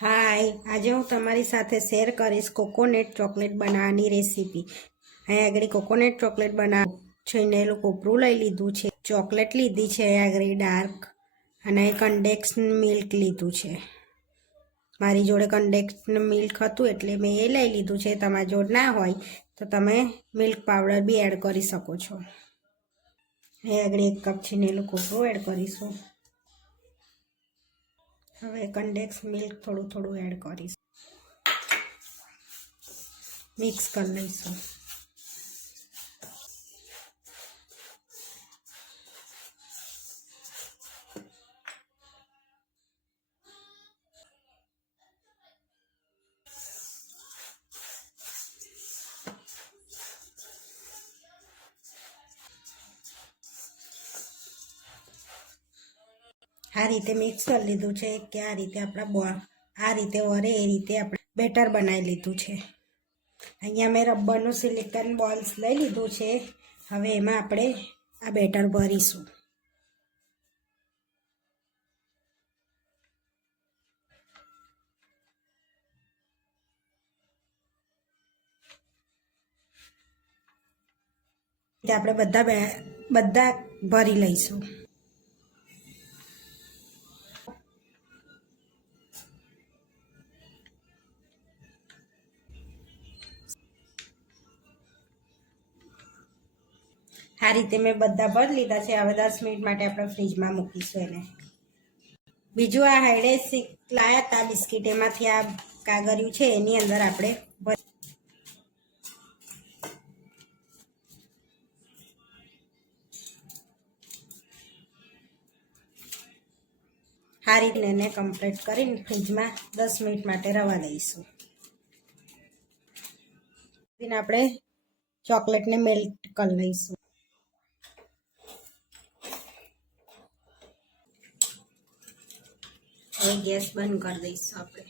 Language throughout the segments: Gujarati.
હાય, આજે હું તમારી સાથે શેર કરીશ કોકોનટ ચોકલેટ બનાવવાની રેસીપી. અહીં આગળ કોકોનટ ચોકલેટ બનાવ છે ને કોપરું લઈ લીધું છે, ચોકલેટ લીધી છે આગળ ડાર્ક, અને કન્ડેન્સ મિલ્ક લીધું છે. મારી જોડે કન્ડેન્સ મિલ્ક હતું એટલે મેં એ લઈ લીધું છે. તમારી જોડે ના હોય તો તમે મિલ્ક પાવડર બી એડ કરી શકો છો. અહીં આગળ 1 કપ છીનેલું કોપરું એડ કરીશું. હવે કન્ડેન્સ મિલ્ક થોડું એડ કરીશ, મિક્સ કરી લઈશું. આ રીતે મિક્સ કરી લીધું છે કે આ રીતે આ રીતે વરે એ રીતે આપણે બેટર બનાવી લીધું છે. અહીંયા મેં રબરનું સિલિકોન બોલ્સ લઈ લીધું છે. હવે એમાં આપણે આ બેટર ભરીશું. આપણે બધા ભરી લઈશું. આ રીતે મેં બધા ભરી લીધા છે. હવે 10 મિનિટ માટે આપણે ફ્રીજમાં મૂકીશું એને. બીજું આ હાઈડેસ લાયા હતા બિસ્કિટ, એમાંથી આ કાગળિયું છે એની અંદર આપણે આ રીતે એને કમ્પ્લીટ કરીને ફ્રીજમાં 10 મિનિટ માટે રવા દઈશું. આપણે ચોકલેટને મેલ્ટ કરી લઈશું. હવે ગેસ બંધ કરી દઈશું આપણે.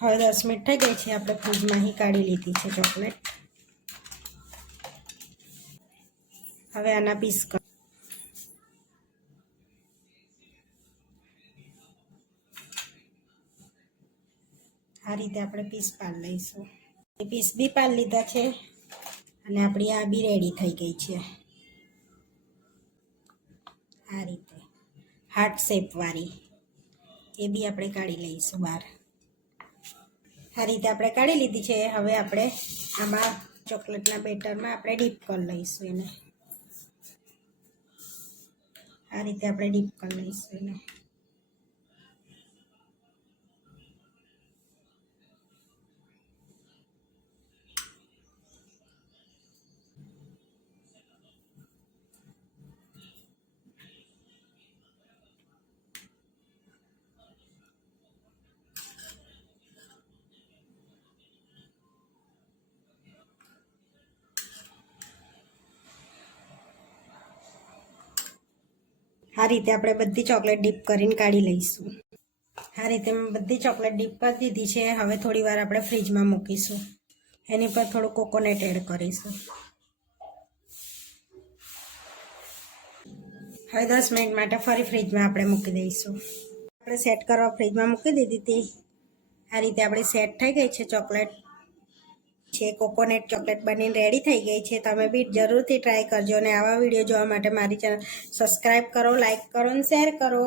હવે 10 મિનિટ થઈ ગઈ છે. આપણે ફ્રીજમાંથી કાઢી લીધી છે ચોકલેટ. હવે આના પીસ આ રીતે આપણે પીસ પાડી લઈશું. એ પીસ બી પાડી લીધા છે અને આપણી આ બી રેડી થઈ ગઈ છે. આ રીતે હાર્ટ શેપ વાળી એ બી આપણે કાઢી લઈશું બહાર. આ રીતે આપણે કાઢી લીધી છે. હવે આપણે આમાં ચોકલેટના બેટરમાં આપણે ડીપ કરી લઈશું એને. આ રીતે આપણે ડીપ કરી લઈશું એને. આ રીતે આપણે બધી ચોકલેટ ડીપ કરીને કાઢી લઈશું. આ રીતે મેં બધી ચોકલેટ ડીપ કરી દીધી છે. હવે થોડી વાર આપણે ફ્રીજમાં મૂકીશું. એની પર થોડું કોકોનટ એડ કરીશું. હવે 10 મિનિટ માટે ફરી ફ્રીજમાં આપણે મૂકી દઈશું. આપણે સેટ કરવા ફ્રીજમાં મૂકી દીધી હતી. આ રીતે આપણી સેટ થઈ ગઈ છે ચોકલેટ છે. કોકોનટ ચોકલેટ બનીને રેડી થઈ ગઈ છે. તમે બી જરૂરથી ટ્રાય કરજો અને આવા વિડીયો જોવા માટે મારી ચેનલ સબસ્ક્રાઈબ કરો, લાઈક કરો અને શેર કરો.